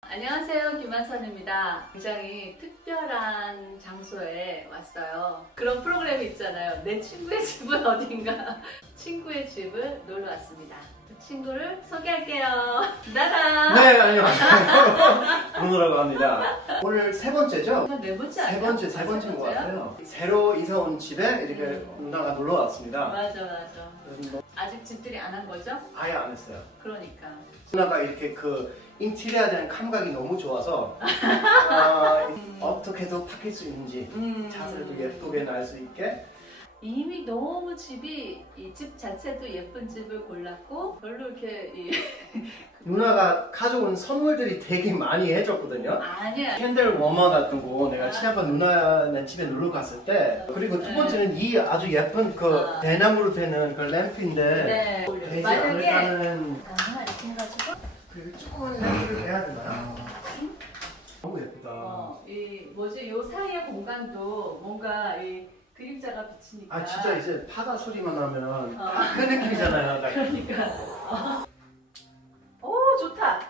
안녕하세요. 김한선입니다. 굉장히 특별한 장소에 왔어요. 그런 프로그램이 있잖아요. 내 친구의 집은 어딘가. 친구의 집을 놀러 왔습니다. 그 친구를 소개할게요. 나다! 네, 안녕하세요. 문호라고 합니다. 오늘 세 번째죠? 네 번째 세 아니야? 번째, 세 번째인 것? 같아요. 새로 이사 온 집에 이렇게 음. 누나가 놀러 왔습니다. 맞아, 맞아. 그래서 뭐 아직 집들이 안 한 거죠? 아예 안 했어요. 그러니까. 누나가 이렇게 그 인테리어에 대한 감각이 너무 좋아서 어, 음. 어떻게도 바뀔 수 있는지 음. 자세도 예쁘게 날 수 있게 이미 너무 집이 이 집 자체도 예쁜 집을 골랐고 별로 이렇게 이 누나가 가져온 선물들이 되게 많이 해줬거든요. 아니야. 캔들 워머 같은 거 내가 친아빠 누나네 집에 놀러 갔을 때 그리고 두 번째는 이 아주 예쁜 그 아. 대나무로 되는 그 램프인데 네. 되지 만약에 않을까는 아, 이렇게 해가지고 그리고 조금만 램프를 해야 되나? 너무 예쁘다. 어, 이 뭐지 요 사이의 공간도 뭔가 이 그림자가 비치니까. 아 진짜 이제 파다 소리만 나면 어. 딱 그 느낌이잖아요. 딱. 그러니까. 어. 오 좋다.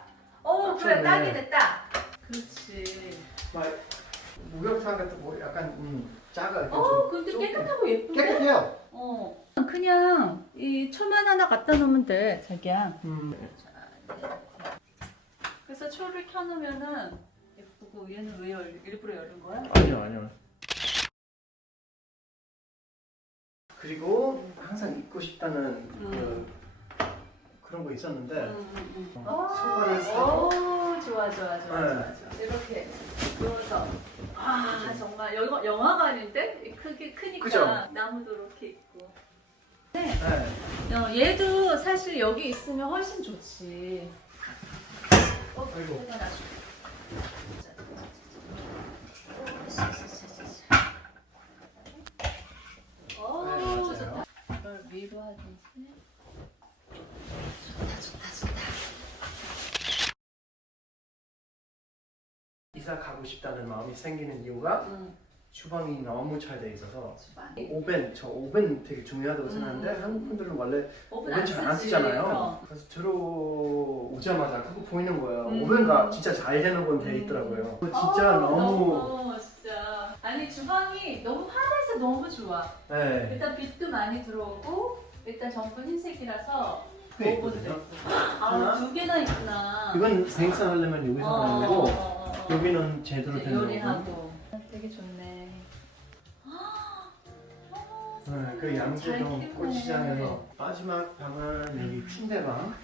오 아, 그래 좋네. 딱이네 딱. 그렇지. 막 목욕탕 같은 거 약간 음, 작아. 이렇게 어 좀 근데 좀 깨끗하고 예쁜데. 깨끗해요. 어. 그냥 이 초만 하나 갖다 놓으면 돼 자기야. 음. 그래서 초를 켜놓으면은 예쁘고 얘는 왜 열, 일부러 열은 거야? 아니요 아니요. 그리고 항상 입고 싶다는 음. 그 그런 거 있었는데 음, 음. 어, 소파를 사고 오 좋아 좋아 좋아 네. 좋아 좋아 이렇게 누워서 아 정말 영화, 영화관인데 이 크기 크니까 그죠? 나무도 이렇게 있고 네. 어, 얘도 사실 여기 있으면 훨씬 좋지 어, 아이고 네, 맞아요. 좋다. 좋다, 좋다, 좋다. 이사 가고 싶다는 마음이 생기는 이유가 응, 주방이 너무 잘 돼 있어서 주방. 오븐 저 오븐 되게 중요하다고 음. 생각하는데 한국 분들은 원래 오븐 오븐 안잘 안. 쓰잖아요. 그럼. 그래서 들어오자마자 그거 보이는 거예요. 음. 오븐가 진짜 잘 되는 건돼 음. 있더라고요. 그거 진짜 어, 너무 너무 진짜. 아니 주방이 너무 화려해서 너무 좋아. 네. 일단 빛도 많이 들어오고 일단 전부 흰색이라서 네, 오븐도 있거든요. 있고. 아, 두 개나 있구나. 이건 생산하려면 여기서 어, 하는 거고 어, 어, 어. 여기는 제대로 된 거고. 요리하고. 되게 좋네. 네, 그잘 양재동 키우네. 꽃시장에서 마지막 방은 여기 침대방.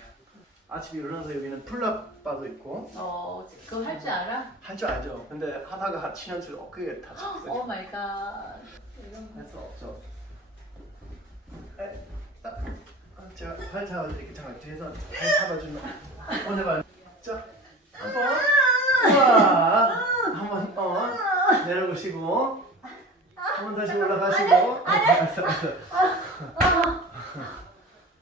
아침에 일어나서 여기는 풀랍바도 있고 어, 그거 할 줄 알아? 할 줄 알죠. 근데 하다가 친연술 어깨에 다쳤어요. 오 마이 갓. 이런 거. 할수 없죠. 에, 딱. 아, 제가 팔 잡아 이렇게 잠깐 뒤에서 팔 잡아주면 오늘 봐. 자, 한번 우와, 한번 어 내려보시고 한번 다시 올라가시고. 어, 알았어, 알았어.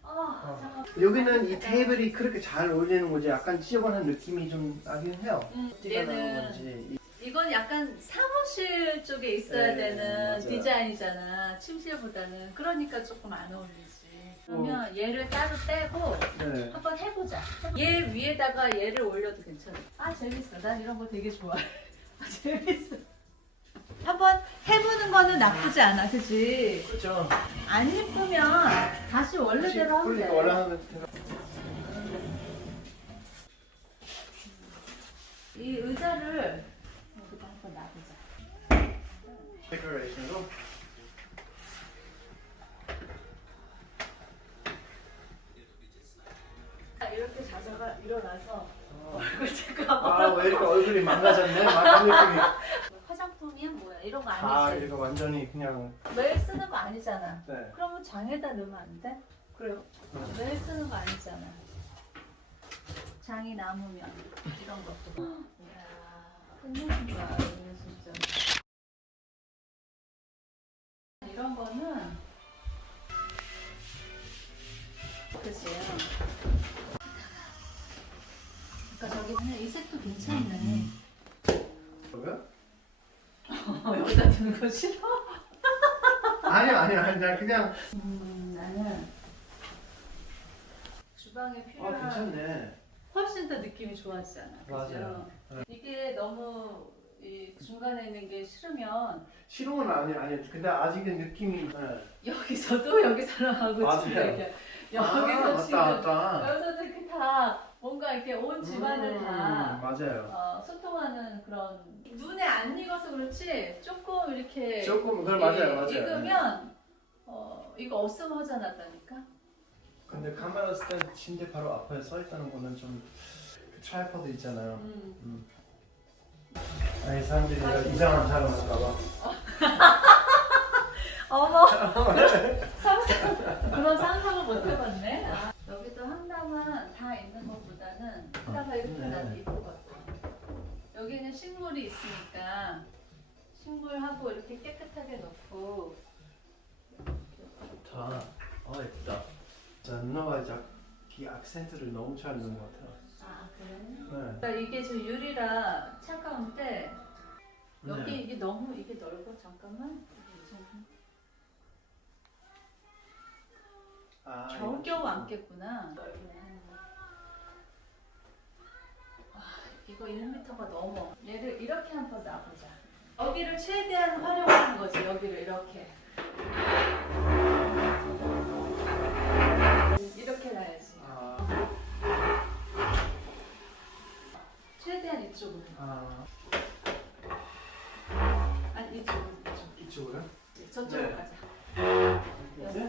아, 잠깐. 여기는 이 테이블이 그렇게 잘 어울리는 거지 약간 지저분한 느낌이 좀 나긴 해요. 음, 띠가 나는 얘는 건지. 이건 약간 사무실 쪽에 있어야 네, 되는 맞아요. 디자인이잖아. 침실보다는. 그러니까 조금 안 어울리지. 어. 그러면 얘를 따로 떼고 네. 한번 해보자. 얘 위에다가 얘를 올려도 괜찮아. 아 재밌어. 난 이런 거 되게 좋아해. 아, 재밌어. 한번 해보는 거는 나쁘지 않아, 그지? 그렇죠. 안 예쁘면 다시 원래대로 하면 돼. 원래 하면 이 의자를 여기다 한번 놔보자. 데코레이션으로. 얼굴이 망가졌네? 막 느낌이. 화장품이야 뭐야 이런 거 아, 아니지? 이거 완전히 그냥. 매일 쓰는 거 아니잖아. 네. 그러면 장에다 넣으면 안 돼? 그래요. 매일 쓰는 거 아니잖아. 장이 남으면 이런 것도. 이야, 끝내준다 이거 진짜. 두는 거 싫어? 아니 아니 아니 나 그냥 음, 나는 주방에 아 필요한 괜찮네. 훨씬 더 느낌이 좋아지잖아. 그죠? 맞아요. 네. 이게 너무 이 중간에 있는 게 싫으면 싫은 아니 아니 근데 아직은 느낌이 네. 여기서도 여기서는 하고 맞아요. 지금 여기서 아, 지금 맞다 맞다. 여기서 뭔가 이렇게 온 집안을 음, 다 맞아요. 어, 소통하는 그런 눈에 안 익어서 그렇지 조금 이렇게 조금 그걸 맞아요 예, 맞아요. 익으면 어, 이거 없으면 허전하다니까. 근데 카메라 스탠드 침대 바로 앞에 서 있다는 거는 좀그 트라이퍼드 있잖아요. 음. 아니 사람들이 내가 이상한 사람 할까봐. 어머 상상 그런 상상을 못 해봤네. 아, 다 있는 것보다는 하다가 이렇게 네. 난 이쁘거든. 여기는 식물이 있으니까 식물하고 이렇게 깨끗하게 놓고 좋다. 어 예쁘다. 자 누나가 이제 이 악센트를 너무 잘 넣은 것 같아요. 아 그래? 네. 그러니까 이게 지금 유리라 차가운데 여기 네. 이게 너무 이게 넓어 잠깐만 이게 이 정도. 아, 겨우겨우 이런 식으로. 앉겠구나. 아, 이거 1m가 넘어. 얘를 이렇게 한 번 놔보자. 여기를 최대한 활용하는 거지. 여기를 이렇게. 이렇게 놔야지. 아, 최대한 이쪽으로. 아 아니 이쪽으로. 이쪽. 이쪽으로? 저쪽으로 네. 가자. 이제?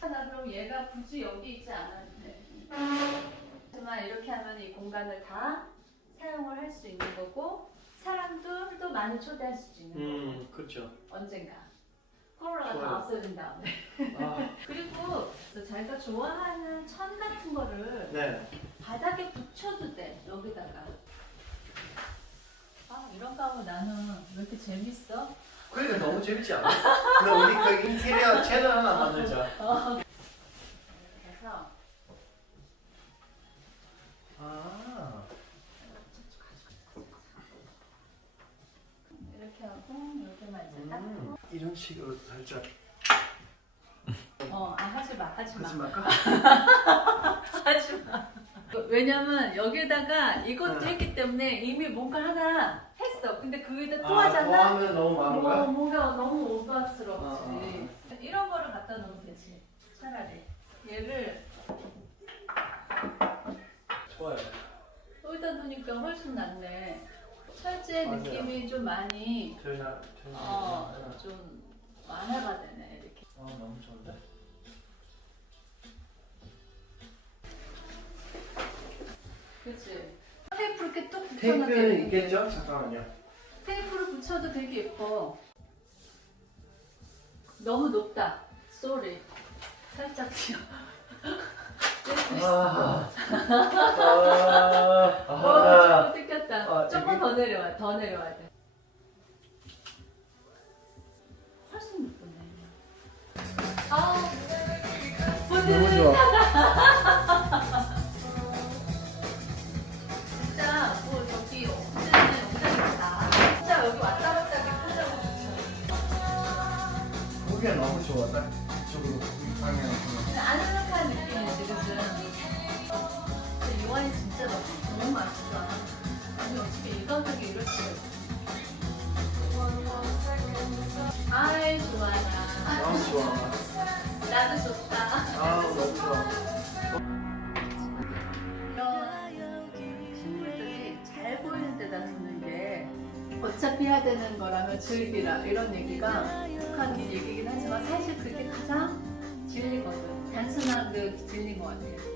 생각 나 그럼 얘가 굳이 여기 있지 않아도 돼. 하지만 이렇게 하면 이 공간을 다 사용을 할 수 있는 거고 사람들도 많이 초대할 수 있는 거고 음 그렇죠. 언젠가 코로나가 좋아요. 다 없어진 다음에 아 그리고 자기가 좋아하는 천 같은 거를 네. 바닥에 붙여도 돼 여기다가 아 이런 거 하면 나는 왜 이렇게 재밌어? 그러니까 너무 재밌지 않아? 근데 우리 그 인테리어 채널 하나 만들자. 그래서 아. 이렇게 하고 이렇게만 이제 딱. 식으로 살짝 어, 아, 하지 마, 하지 마, 하지 말까? 하지 마. 왜냐면 여기다가 이것도 네. 했기 때문에 이미 뭔가 하나 했어. 근데 그 위에다 또 아, 하잖아. 더하면 너무 많은 어, 거야? 뭔가 너무 오버스럽지. 어, 이런 거를 갖다 놓으면 되지. 차라리 얘를 좋아요. 여기다 놓으니까 훨씬 낫네. 철제 맞아요. 느낌이 좀 많이 저희 나 저희 어, 나. 좀 완화가 되네 이렇게. 어 너무 좋은데. 그치? 테이프 이렇게 또 붙여놔도 테이프는 되게 있겠죠? 잠깐만요. 테이프를 붙여도 되게 예뻐. 너무 높다. 쏘리. 살짝 튀어. 아. 아. 어, 아. 조금 뜯겼다. 아, 조금 여기? 더 내려와. 더 내려와야 돼. 너무 좋아. 진짜 뭐 저기 언제는 영장이다. 진짜 여기 왔다 갔다 좋죠. 거기가 너무 좋아. 딱 이쪽으로 이 방향으로. 아늑한 느낌이지, 그치? 근데 요한이 진짜 너무, 너무 맛있다. 아니, 어떻게 이 가격에 이럴 수가 있어. 아이, 좋아라. 너무 좋아. 나도 좋다. 아 너무 좋아. 이런 식물들이 잘 보이는 데다 두는 게 어차피 해야 되는 거라면 즐기라 이런 얘기가 하는 얘기긴 하지만 사실 그게 가장 진리거든. 단순한 그 진리인 것 같아요.